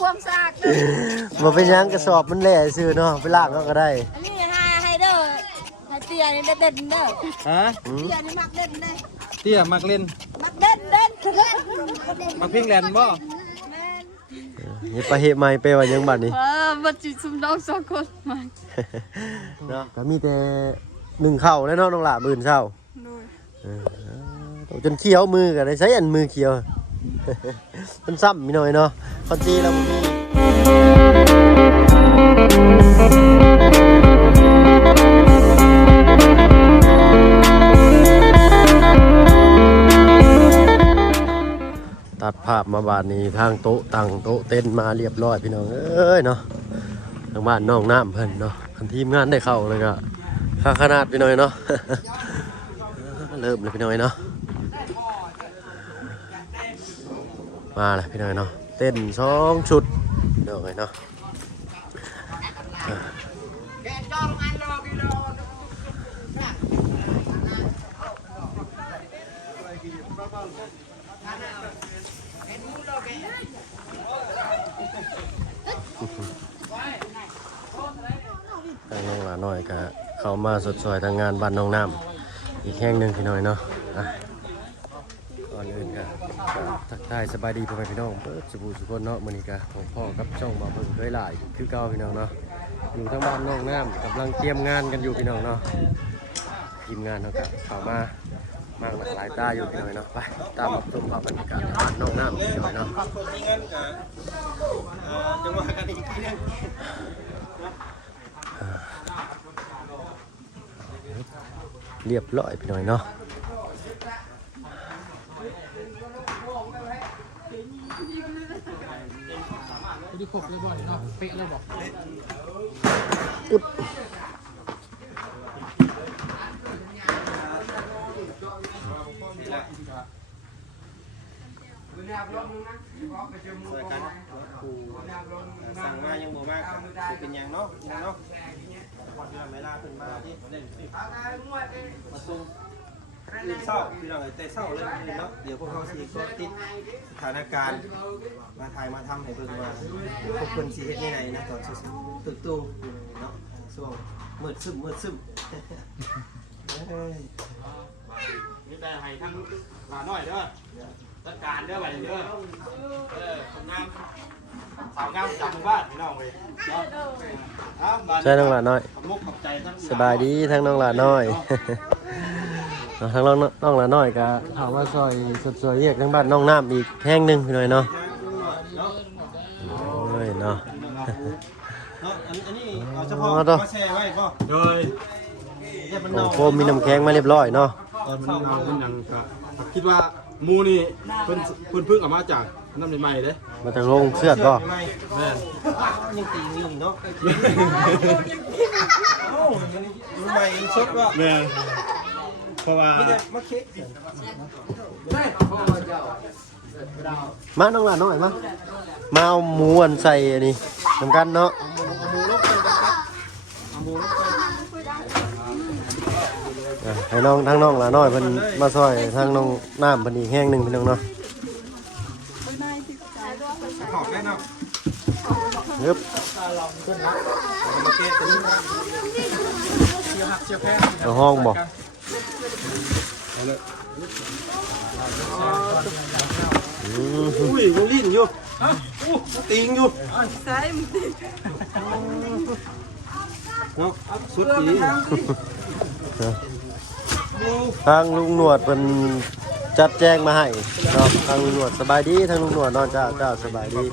ความสะอาดบ่เป็นหยังกระสอบมันแหล่ซื่อเนาะไปล้างก็ได้อันนี้ให้เด้อให้เตี้ยนี่เด่นเด้อฮะเตี้ยนี่มักเด่นเด้อเตี้ยมักเล่นมักเด่นมักพิงแลนบ่นี่ไปเฮ็ดใหม่ไปว่ายังบัดนี้บัดสิซุมน้อง2คนใหม่เนาะก็มีแต่1ข้าวแล้วเนาะน้องหล่ามื้อเช้าจนเขียวมือก็ได้ใช้อันมือเขียวมันซ้ำมีหน่อยเนาะพอตีเรามีตัดภาพมาบาดนี้ทางโต๊ะตั้งโต๊ะเต้นมาเรียบร้อยพี่น้องเอ้ยเนาะทางบ้านน้องน้ำเพิ่นเนาะคันทีมงานได้เข้าเลยก็ค่าขนาดพี่น้อยเนาะ เริ่มเลยพี่น้อยเนาะมาเลยพี่น้อยเนาะเต้น2 ชุดเดี๋ยวไงเนาะทางน้องหลาน้อยก็เข้ามาสดสวยทางงานบ้านน้องน้ำอีกแห่งหนึ่งพี่น้อยเนาะก่อนอื่นก็ทักทายสบายดีพ่อแม่พี่น้องเปิดสุบุสุคนเนาะมื้อนี้ก็ของพ่อกับช่องบ่าวเพิ่งเคยหลายคือเก่าพี่น้องเนาะอยู่ทางบ้านน้องน้ำกำลังเตรียมงานกันอยู่พี่น้องเนาะทีมงานเนาะก็เข้ามามากหลายตาอยู่พี่น้อยเนาะไปตามมาชมภาพบรรยากาศบ้านน้องน้ำพี่น้อยเนาะจังหวะกันอีกทีนึงเรียบร้อยพี่น้อยเนาะที่ครบเลยบ่เนาะเป๊ะเลยบอกสั่งมายังบ่มากเป็นอย่างเนาะเนาะเวลาเป็นมาที่มาส่งตื่นเช้าพี่น้องแต่เช้าเลยเนาะเดี๋ยวพวกเขาสิก็ติดสถานการณ์มาถ่ายมาทำให้เพิ่นว่าพวกเพิ่นสิเฮ็ดยังไงนะตอนตื่นตู้เนาะช่วงมืดซึมนี่ได้ให้ทั้งหลาน้อยเด้อจัดการเด้อบัดนี้เด้อคนงามสาวงามจากหมู่บ้านพี่น้องเว้ยใช่น้องหลาน้อยสบายดีทั้งน้องหลาน้อยทั้งน้องหลาน้อยก็ถามว่าซอยสวยๆเรียกทั้งบ้านน้องน้ำอีกแห่งหนึ่งพี่น้อยเนาะโอ้ยเนาะอันนี้เอาเฉพาะมาแช่ไว้ป่ะโดยโฟมมีน้ำแข็งมาเรียบร้อยเนาะมันเน่ามันยังก็คิดว่ามูนี่เพิ่นพึ่งออกมาจากน้ำใหม่ๆเด้มาจากโรงเชือดป่ะแม่ยังตีอยู่เนาะใหม่สดป่ะแม่เพราะว่ามาเค้กมาน้องหลานน้อยมาเอาหมูอันใส่อันนี้สำคัญเนาะให้น้องทั้งน้องหลานน้อยเพิ่นมาซอยทั้งน้องน้ำเพิ่นอีกแห้งหนึ่งพี่น้องเนาะขอบได้เนาะยึบเอาห้องบอกอุ้ยยังลิ้นอยู่ติงอยู่ใช่มึงติเนาะสุดดีทางลุงหนวดเป็นจัดแจ้งมาให้เนาะทางลุงหนวดสบายดีทางลุงหนวดนอนจ้าสบายดี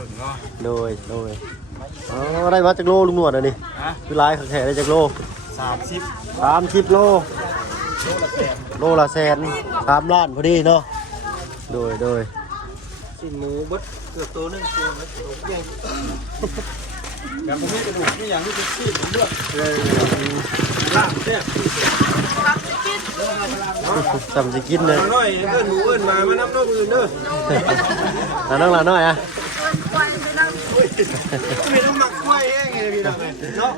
โดยอ๋อได้มาจากโลลุงหนวดอ่ะนี่คือลายแขกได้จากโล30 โลโลละแสน3 ล้านพอดีเนาะโดยสิหมูบดเกือบตัวนึงตัวใหญ่แบบผมไม่กระดูกนี่อย่างที่ติดที่ผมเลือกล่างเนี่ยจำจะกินเลยน้อยเอิ้นหมูเอิ้นมาน้ำนอกอื่นเด้อน้องหลานน้อยอ่ะไม่ต้องหมักควายเองไงพี่น้องเนาะ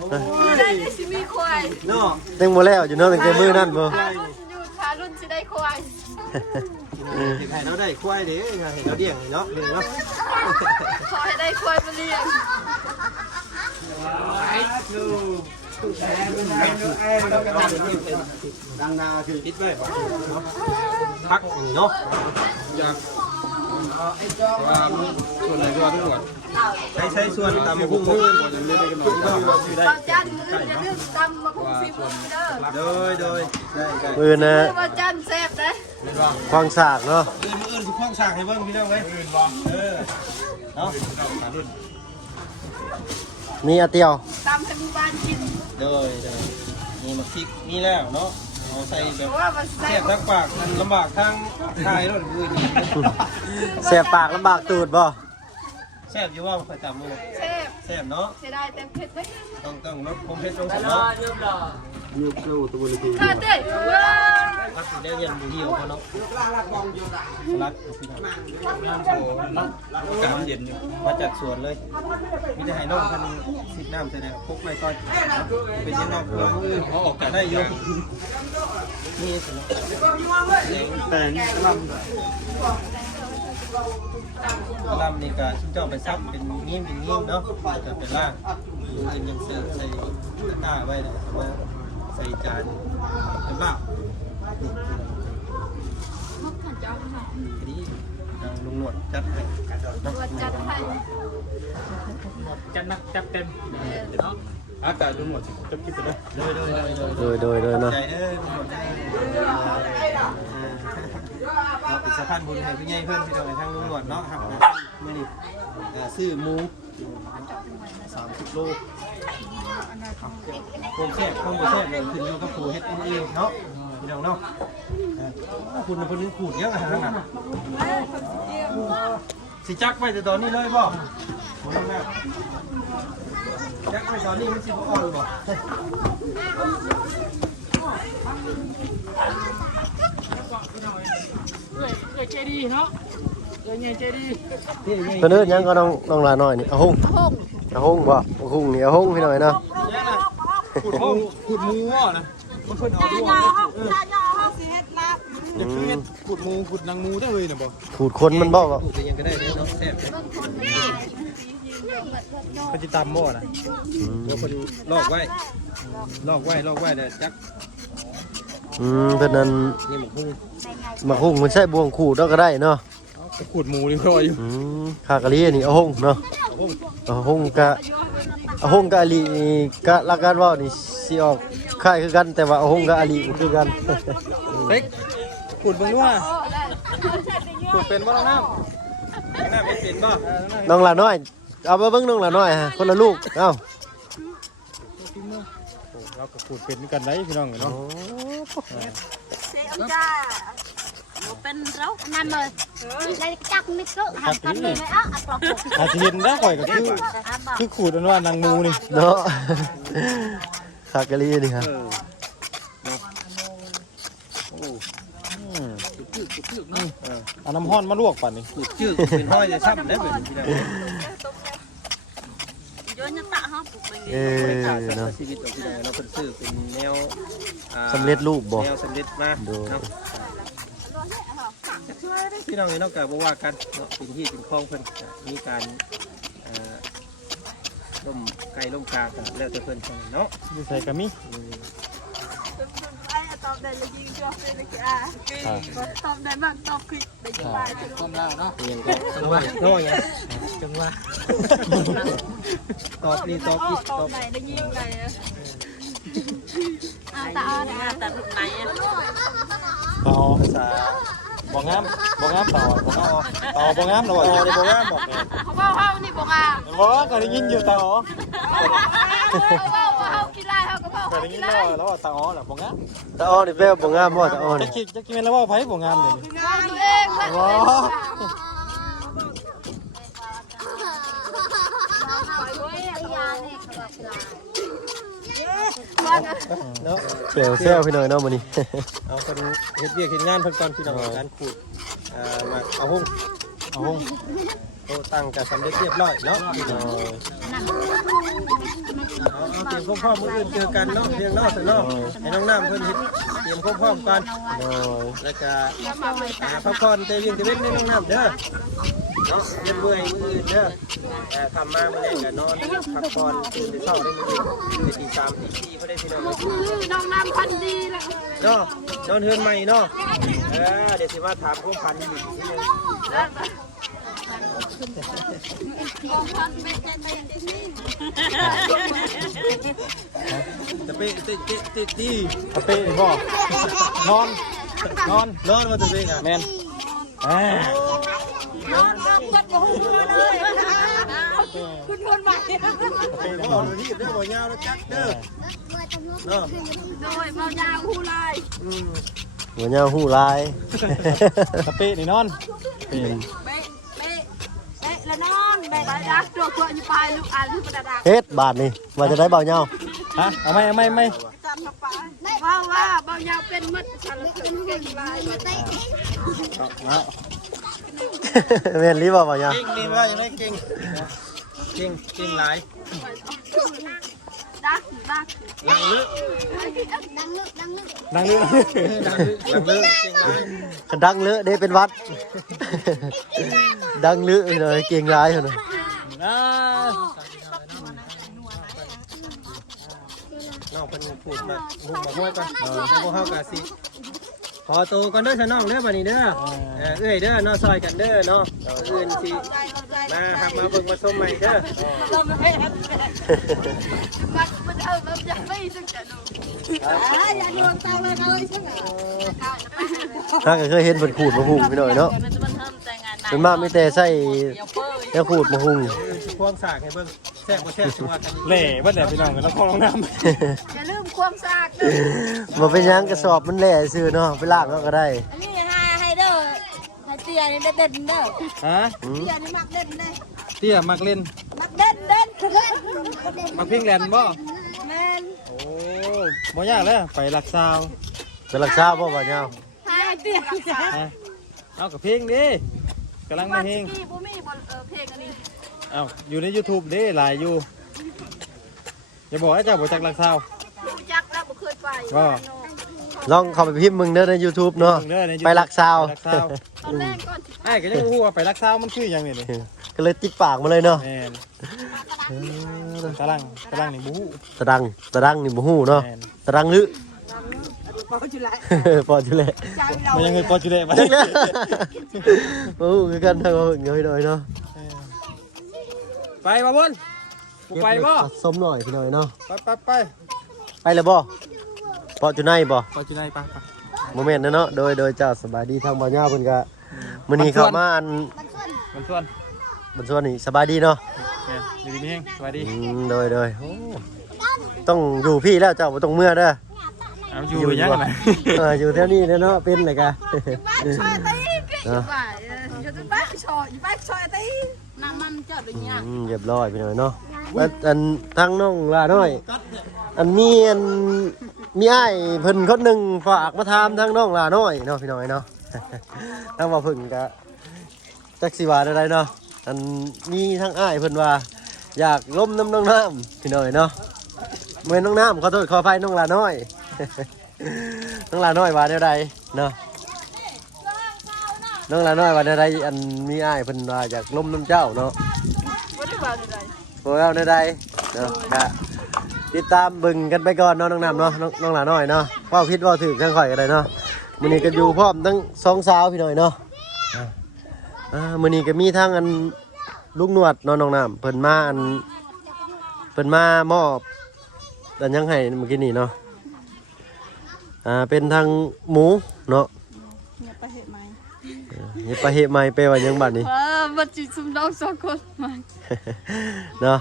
ได้สิมีควายเนาะเต็งโมแล้วอยู่เนาะตั้งแต่มือนั่นบ่อยู่ขารุ่นสิได้ควาย ให้เราได้ควายเด้ให้เราเลี้ยงเนาะเลี้ยงเนาะ ขอให้ได้ควายมาเลี้ยง ดังนาคือคิดไว้พักเนาะอยากว่าส่วนไหนก็ทั้งหมดใช้ส่วนตามพุ่งมือหมดเลยได้กันหน่อยที่ได้ บางจันทร์อย่าลืมตำมาคุกฟิล์มเด้อ โดยได้ มือนะ บางจันทร์แซ่บเด้ ควางสากเนาะ อื่นทุกข้องฉากให้เบิ้งพี่น้องไว้เนาะ นี่อาเตียว ตำให้หมู่บ้านกิน โดยนี่มาพริกนี่แล้วเนาะเอาใส่แบบ เพราะว่ามัน แซ่ แซ่ บบ ทั้งปากมันลำบากทั้งทายรถอื่น แสบปากลำบากตูดบ่ แซ่บอยู่ว่าประจำมือ แซ่บ แซ่บเนาะ เสียดายแต่เผ็ดไหม ต้องลดความเผ็ดลงสักเนาะ ถ้าเด็ดว้า พักเรียนอยู่ที่ของเขาเนาะสลัดพี่น้องการเด่นมาจากสวนเลยมีแต่ให้น้องพันสิบน้ำใส่แดงพกไม่ต้อยเป็นยังนอกเราอื่นเขาออกจากได้เยอะนี่สำหรับแต่ลำนี่ก็ชิ้นเจ้าไปซับเป็นงี้เนาะจะเป็นล่างอื่นยังเสิร์ฟใส่ตาไว้เลยว่าใส่จานเป็นบ้านี่ทางลุงหนวดจัดให้ ตัวจันทร์ให้ จัดหนักจัดเต็มเนาะอากาศลุงหมดจบคลิปไปเลย โดยเนาะ ใจเด้อลุงหนวดเราเป็นสะพานบุญให้พี่ใหญ่เพื่อนพี่น้องในทางลุงหนวดเนาะครับเมื่อนี้ซื้อหมู30 โลโคมแซ่บข้าวโพดแซ่บเลยขึ้นอยู่กับผู้เฮ็ดเองเนาะพี่น้องเนาะคุณคนนึงขูดเยอะขนาดนั้นสิจักไปแต่ตอนนี้เลยบ่จักไปตอนนี้มันสิบ่อ่อนบ่เจดีเนาะเจดี เพิ่นเอิ้นหยังก็น้องลาน้อยนี่เอาหุ่งเอาหุ่งบ่เอาหุ่งนี่เอาหุ่งพี่หน่อยเนาะ ขูดมูอ่ะนะมันเพิ่นเอาด้วยอยากคือเฮ็ดขูดมูขูดนางมูได้เลยนะบ่ ขูดคนมันบ่ก็ ขูดยังก็ได้เนาะแซ่บเขาจะตำบ่นะเดี๋ยวคนลอกไว้เดี๋ยวจัก เพิ่นนั้น นี่หมกหุ้ง มาหุ่งมันใช้บ่วงขูดก็ได้เนาะ ขูดหมูนี่รออยู่ คากะลีนี่เอาหุ่งเนาะเอาหุ่งกะอาลีกะละกันว่านี่สิออกคล้ายคือกันแต่ว่าเอาหุ่งกะอาลีคือกัน เล็กขูดเบิ่งด้วยขูดเป็นบ่น้ำไม่เป็นบ่ น้องลาน้อยเอาไปเบิ่งน้องลาน้อยฮะคนละลูกเอ้า เราก็ขูดเป็นกันได้พี่น้องเนาะ จ้าเป็นเรานั่นเลยได้จักนิดก็หันกันเลยอ่ะกรอบ อาจจะเห็นได้ข่อยก็คือขูดอันว่านางมูนี่ เนาะคากะลีนี่ฮะ เอาน้ำห้อนมาลวกป่านนี้ขูดชื่อเป็นห้อยจะช้ำได้เป็นพี่น้อง โยนตะฮะ เนาะ ชีวิตของพี่น้องเราเป็นซื้อเป็นแนว สำเร็จรูปบ่ แนวสำเร็จมาพี่น้องนอกจากว่ากันเป็นที่เป็นคลองเพิ่นมีการล่มไก่ล่มกากันแล้วแต่เพิ่นเนาะใส่กะมิ ตอบได้เลยยิงจอบเลยอ่ะตอบได้บ้างตอบคือได้ยิงไปต้มแล้วเนาะ ยังก็จังว่าน้อยจังว่าตอบนี่ตอบอีก ตอบไหนได้ยิงไหนตาไหนตาไหน ต่อภาษาบ่งามต่อบ่งามเราบ่งามบอกแม่ เขานี่บอกอ่ะ บ่ก็ได้ยินอยู่ต่อ เขากินไรเขาก็บอก ก็ได้ยินแล้วต่อน่ะบ่งาม ตาอ้อนี่แม่บ่งามบ่ตาอ้อนี่ จะกินแล้วว่าไผบ่งามเลย ตัวเองว้า เนาะเซลพี่หน่อยเนาะมื้อนี้ เอาคนเฮ็ดเวียกเฮ็ดงานเพิ่นก่อนพี่น้องการขูดมาเอาหุ้ง โต๊ะตั้งก็สำเร็จเรียบร้อยเนาะเตรียมพร้อมมื้ออื่นเจอกันเนาะเพียงเนาะซะเนาะให้น้องน้ำเพิ่นเฮ็ดเตรียมพร้อมกันแล้วก็พักผ่อนแต่เวียนแต่เว้นในน้องน้ำเด้อเนาะเย็นเมื่อยมื้ออื่นเด้อทำมามื้อแรกก็นอนพักผ่อนตื่นแต่เช้าได้มื้ออื่นไปตี3ตี4บ่ได้พี่น้อง น้องน้ำพันดีแล้ว เนาะนอนเฮือนใหม่เนาะเดี๋ยวสิมาถามพวกพันอีกทีนึงจะไปตี กาแฟนี่บ่นอนมาจะเป็นอ่ะ แม่น นอนรับกัดหูเลยคุณคนใหม่ บ่รีบเด้อบ่ยาวแล้วจักเด้อเนาะ โดยเบายาวหูลาย หัวเหย้าหูลาย กาแฟนี่นอน เบ๊ะแล้วนอนเบ๊ะรักตัวตัวอยู่ปลายลูกอันที่ประดับ เฮ็ดบาทนี่ว่าจะได้เบาเหย้า ฮะเอาไหม จำกับปลายว่าเบายาวเป็นมัดชาลเก่งลาย แม่นรีบ่เบาเหย้า เก่งดีว่ายังไงเก่งหลาย ดัก หลังลึก นั่งเรือ เก่งหลาย ดังเลอะเด้เป็นวัด ดังเลอะเลยเก่งร้ายเหรอ น้องเพิ่นพูดมาหุ่มมาห้วยก่อนพวกเฮากะสิขอตัวก่อนเด้อซะน้องเด้อบัดนี้เด้อเอ้ยเด้อเนาะซอยกันเด้อเนาะอื่นสิมาหักมาเบิ่งมาชมใหม่เด้อ มันเอาแบบจะไม่สักจะดูอย่าโดนเตาเลยเลยใช่ไหม ถ้าก็เคยเห็นเพิ่นขูดมาหุงพี่หน่อยเนาะ มันจะมาเทิมแต่งงาน เป็นมากไม่แต่ใส่แค่ขูดมาหุง ควงสากให้เบิ่งแซ่บบ่แซ่บสิว่ากัน เล่บ่ได้พี่น้องกันแล้วพอลงน้ำ อย่าลืมความสะอาด บ่เป็นหยังกระสอบมันแหล่ซื่อเนาะไปล้างก็ได้ อันนี้ให้เด้อให้เตี้ยนี่เด่นเด้อ ฮะ เตี้ยนี่มักเด่นเด้อ เตี้ยมักเล่น มักเด่น มักพิงแลนบ่ แม่น โอ้บ่ยากเลยไปหลักซาว เป็นรักษาบ่เบาเหย้า ให้เตี้ย ฮะเอากับเพลงดิกำลังมาเพลง กี้บ่มีบนเพลงอันนี้ เอ้าอยู่ใน YouTube ดิหลายอยู่อย่าบอกให้เจ้าบ่จักหลักซาว รู้จักแล้วบ่เคยไป ลองเข้าไปพิมพ์มึงเด้อใน YouTube เนาะ เด้อใน YouTube ไปรักษา ไปหลักซาว ตอนแรกก่อน ไอ้ก็ยังฮู้ว่าไปหลักซาวมันคือหยังนี่นี่ ก็เลยติดปากมาเลยเนาะ แม่นกำลังนี่บ่ฮู้ ตะดังนี่บ่ฮู้เนาะ แม่น ตะดังลึ พอจุฬา พอจุเลย มันยังเคยปอจุเล่มา จังแล้วบ่ฮู้คือกันทางว่าเพิ่นก็ให้หน่อยเนาะ ไปบ่บุญกูไปบ่ สมหน่อยพี่หน่อยเนาะ ไป ไปแล้วบ่พอจุไหนบ่ ปอจุเล่ไป โมเมนต์นะเนาะโดยเจ้าสบายดีทางบ่ย่าเพิ่นก็มื้อนี้เข้ามาอัน มันส่วน บนส่วนนี่สบายดีเนาะ แม่นอยู่ดีมีแฮงสวัสดี โดยโอ้ต้องอยู่พี่แล้วเจ้าบ่ต้องเมื่อเด้อ เอาอยู่ยังไง อยู่แถวนี้เนาะเป็นเลยกะ ชอยตีกี่บ่ายจะบ้าชอยบ้าชอยตีน้ำมันเจอดอย่างเงี้ย เรียบร้อยพี่หน่อยเนาะอันทางน้องลาน้อยอันมีอ้ายเพิ่นคนหนึงฝากมาถามทางน้องลาน้อยเนาะพี่น้อยเนาะ ทางว่าเพิ่นก็จักสิว่าได้เนาะอันมีทางอ้ายเพิ่นว่าอยากล้มน้ำน้องน้ำพี่น้อยเนาะเมื่อน้องน้ำขอโทษขออภัยน้องลาน้อย น้องลาน้อยว่าได้ใดเนาะน้องลาน้อยว่าได้ใดอันมีอ้ายเพิ่นว่าอยากล้มน้ำเจ้าเนาะ ไม่ได้บอกอะไร พวกเราได้ใดเนาะก็ติดตามเบิ่งกันไปก่อนเนาะน้องน้ำเนาะน้องลาน้อยเนาะว่าผิดว่าถูกทั้งข่อยกันเลยเนาะมื้อนี้ก็อยู่พร้อมทั้งสองสาวพี่น้อยเนาะมื้อนี้ก็มีทั้งอันลูกหนวดเนาะน้องน้ำเพิ่นมามอบอันยังให้เมื่อกี้นี่เนาะเป็นทางหมูเนาะ อย่าไปเหตุไหม อย่าไปเฮ็ดใหม่ไปว่าหยังบัดนี้ บัดจิซุ่มน้องสองคนมา เนาะ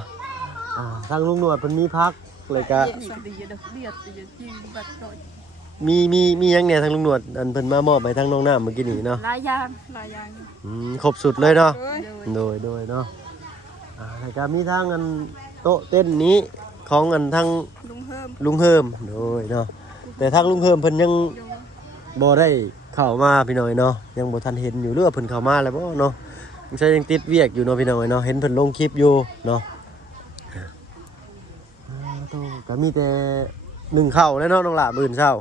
ทางลุงหนวดเพิ่นมีพักเลยก็ ดีเด้อเดียดจีบัดก่อน มีหยังเนี่ยทางลุงหนวดอันเพิ่นมามอบให้ทางน้องน้ำเมื่อกี้นี่เนาะ หลายอย่าง ครบสุดเลยเนาะโดยเนาะแล้วก็มีทางอันโต๊ะเต้นนี้ของอันทางลุงเฮิมโดยเนาะแต่ทางลุงเฮิมเพิ่นยังบ่ได้เข้ามาพี่น้อยเนาะยังบ่ทันเห็นอยู่หรือว่าเพิ่นเข้ามาแล้วบ่เนาะ ใช่ยังติดเวียกอยู่เนาะพี่น้องเนาะเห็นเพิ่นลงคลิปอยู่เนาะก็มีแต่1ข้าวแล้วเนาะน้องหล่ามื้อเช้า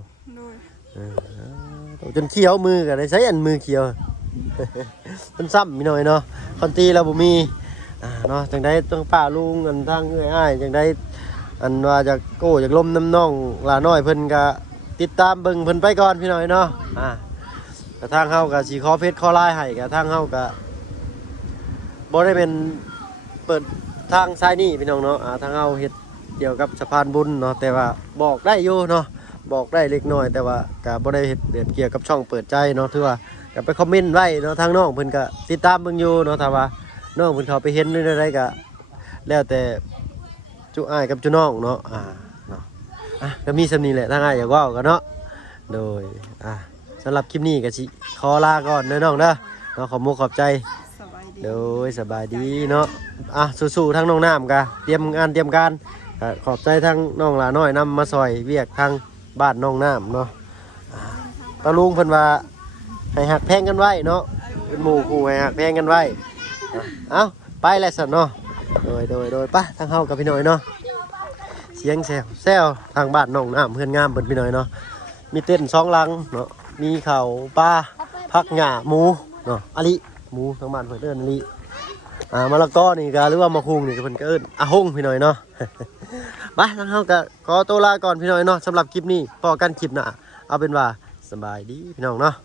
โดย จนเขียวมือก็ได้ใช้อันมือเขียว มันซ้ำพี่น้อยเนาะคอนตีเราบ่มีเนาะจังได้ต้องป้าลุงอันทางเอื้อยอ้ายจังได้อันว่าจากโก้จากลมน้ำน้องหลาน้อยเพิ่นก็ติดตามเบิ่งเพิ่นไปก่อนพี่น้อยเนาะกระทางเฮาก็สิขอเฟซขอไลน์ให้กระทางเฮาก็บ่ได้เป็นเปิดทางซ้ายนี่พี่น้องเนาะทางเฮาเฮ็ดเกี่ยวกับสะพานบุญเนาะแต่ว่าบอกได้อยู่เนาะบอกได้เล็กน้อยแต่ว่าก็บ่ได้เฮ็ดเกี่ยวกับช่องเปิดใจเนาะถือว่าก็ไปคอมเมนต์ไว้เนาะทางน้องเพิ่นก็ติดตามเบิ่งอยู่เนาะถ้าว่าน้องเพิ่นเขาไปเห็นได้ก็แล้วแต่จุอ้ายกับจุน้องเนาะเนาะก็มีสำนี้แหละทางอ้ายอยากเว้ากันเนาะโดยสำหรับคลิปนี้ก็สิขอลาก่อนเด้อน้องเด้อเนาะขอบมุกขอบใจ สบายดี โดยสบายดีเนาะสู้ๆทั้งน้องน้ำกะเตรียมงานเตรียมการขอบใจทั้งน้องหลาน้อยนำมาซอยเวียกทางบ้านน้องน้ำเนาะตาลุงเพิ่นว่าให้หักแพงกันไว้เนาะเป็นหมู่คู่ให้หักแพงกันไว้เอาไปแล้วสันเนาะโดยปะทางเฮากับพี่น้อยเนาะเสียงแซวทางบ้านน้องน้ำเพื่อนงามเพิ่นพี่น้อยเนาะมีเต้น2หลังเนาะมีข้าวปลาผักหญ้าหมูเนาะอะลิหมูทางบ้านเพิ่นเอิ้นอะลิมะละกอนี่ก็หรือว่ามะคุงนี่ก็เพิ่นก็เอิ้นอะฮงพี่น้อยเนาะ ไปทางเฮาก็ขอตัวลาก่อนพี่น้อยเนาะสำหรับคลิปนี้พอกันคลิปหน้าเอาเป็นว่าสบายดีพี่น้องเนาะ